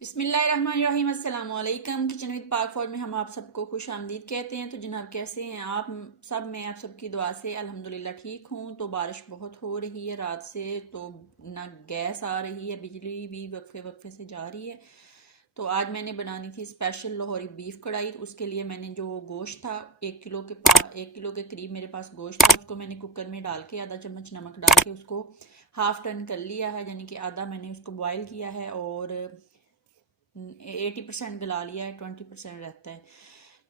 बिस्मिल्लाहिर्रहमानिर्रहीम अस्सलाम वालेकुम। किचन विद पाक फॉर में हम आप सबको खुश आमदीद कहते हैं। तो जनाब कैसे हैं आप सब? मैं आप सबकी दुआ से अल्हम्दुलिल्लाह ठीक हूँ। तो बारिश बहुत हो रही है रात से, तो ना गैस आ रही है, बिजली भी वक्फे वक्फे से जा रही है। तो आज मैंने बनानी थी स्पेशल लाहौरी बीफ कढ़ाई। तो उसके लिए मैंने जो गोश्त था 1 किलो के करीब मेरे पास गोश्त था, उसको मैंने कुकर में डाल के आधा चम्मच नमक डाल के उसको हाफ टर्न कर लिया है, यानी कि आधा मैंने उसको बॉयल किया है और 80% गला लिया है, 20% रहता है।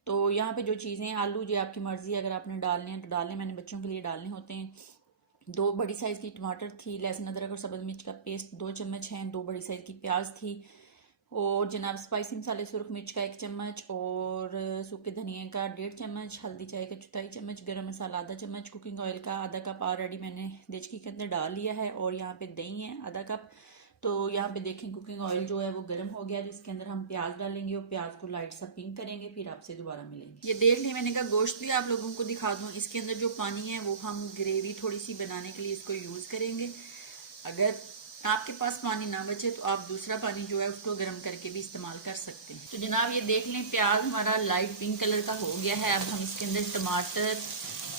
तो यहाँ पे जो चीज़ें, आलू जो आपकी मर्ज़ी, अगर आपने डालने हैं तो डालें, मैंने बच्चों के लिए डालने होते हैं। 2 बड़ी साइज़ की टमाटर थी, लहसुन अदरक और सब्ज़ मिर्च का पेस्ट 2 चम्मच हैं, 2 बड़ी साइज़ की प्याज थी, और जनाब स्पाइसी मसाले सुरख मिर्च का 1 चम्मच, और सूखे धनिया का 1.5 चम्मच, हल्दी चाय का 1/4 चम्मच, गरम मसाला आधा चम्मच, कुकिंग ऑयल का आधा कप ऑलरेडी मैंने देचकी के अंदर डाल लिया है, और यहाँ पे दही है आधा कप। तो यहाँ पे देखें कुकिंग ऑयल जो है वो गर्म हो गया, तो इसके अंदर हम प्याज डालेंगे और प्याज को लाइट सा पिंक करेंगे, फिर आपसे दोबारा मिलेंगे। ये देख लें, मैंने कहा गोश्त भी आप लोगों को दिखा दूं। इसके अंदर जो पानी है वो हम ग्रेवी थोड़ी सी बनाने के लिए इसको यूज़ करेंगे। अगर आपके पास पानी ना बचे तो आप दूसरा पानी जो है उसको गर्म करके भी इस्तेमाल कर सकते हैं। तो जनाब ये देख लें, प्याज हमारा लाइट पिंक कलर का हो गया है। अब हम इसके अंदर टमाटर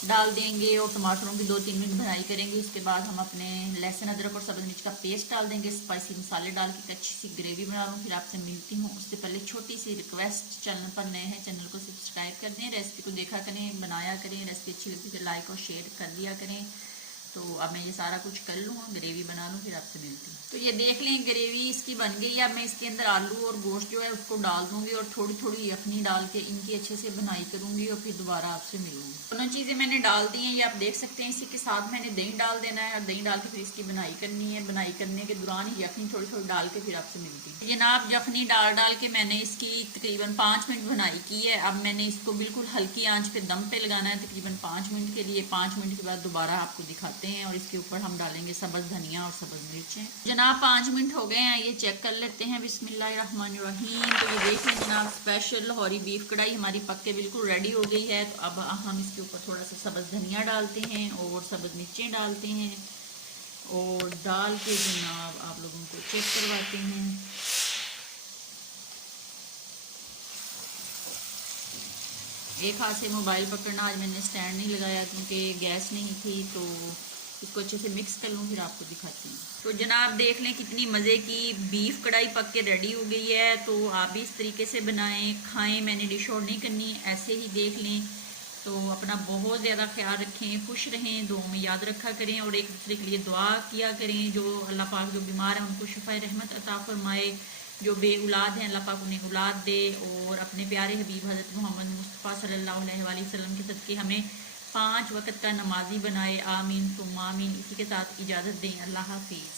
डाल देंगे और टमाटरों की 2-3 मिनट भुनाई करेंगे। उसके बाद हम अपने लहसुन अदरक और सब्ज़ मिर्च का पेस्ट डाल देंगे, स्पाइसी मसाले डाल के अच्छी सी ग्रेवी बना लूँ, फिर आपसे मिलती हूँ। उससे पहले छोटी सी रिक्वेस्ट, चैनल पर नए हैं चैनल को सब्सक्राइब कर दें, रेसिपी को देखा करें, बनाया करें, रेसिपी अच्छी लगती है तो लाइक और शेयर कर दिया करें। तो अब मैं ये सारा कुछ कर लूँ, ग्रेवी बना लूँ, फिर आपसे मिलती हूँ। तो ये देख लें ग्रेवी इसकी बन गई है। अब मैं इसके अंदर आलू और गोश्त जो है उसको डाल दूंगी और थोड़ी थोड़ी यखनी डाल के इनकी अच्छे से बनाई करूंगी और फिर दोबारा आपसे मिलूंगी। दोनों चीज़ें मैंने डाल दी हैं, ये आप देख सकते हैं। इसी के साथ मैंने दही डाल देना है और दही डाल के फिर इसकी बनाई करनी है। बनाई करने के दौरान ही यखनी थोड़ी थोड़ी डाल के फिर आपसे मिलती है। जनाब यखनी डाल डाल के मैंने इसकी तकरीबन 5 मिनट बनाई की है। अब मैंने इसको बिल्कुल हल्की आंच पे दम पे लगाना है तकरीबन 5 मिनट के लिए। 5 मिनट के बाद दोबारा आपको दिखाते हैं और इसके ऊपर हम डालेंगे सब्ज़ धनिया और सब्ज़ मिर्चें। जनाब 5 मिनट हो गए हैं, ये चेक कर लेते हैं। बिस्मिल्लाहिर्रहमानिर्रहीम। तो ये देख लें जनाब, स्पेशल लाहौरी बीफ कढ़ाई हमारी पक के बिल्कुल रेडी हो गई है। तो अब हम इसके ऊपर थोड़ा सा सब्ज़ धनिया डालते हैं और सब्ज़ मिर्चें डालते हैं और डाल के जनाब आप लोगों को चेक करवाते हैं। एक हाथ से मोबाइल पकड़ना, आज मैंने स्टैंड नहीं लगाया क्योंकि गैस नहीं थी। तो इसको अच्छे से मिक्स कर लूँ, फिर आपको दिखाती हूँ। तो जनाब देख लें कितनी मज़े की बीफ कढ़ाई पक के रेडी हो गई है। तो आप भी इस तरीके से बनाएं, खाएं। मैंने डिश आउट नहीं करनी, ऐसे ही देख लें। तो अपना बहुत ज़्यादा ख्याल रखें, खुश रहें, दुआ में याद रखा करें और एक दूसरे के लिए दुआ किया करें। जो अल्लाह पाक जो बीमार हैं उनको शिफाए रहमत अता फरमाए, जो बे औलाद हैं अल्लाह पाक उन्हें औलाद दे, और अपने प्यारे हबीब हज़रत मोहम्मद मुस्तफ़ा सल्लल्लाहु अलैहि वसल्लम के सदक़े हमें 5 वक़्त का नमाजी बनाए। आमीन सुम्मा आमीन। इसी के साथ इजाज़त दें। अल्लाह हाफिज़।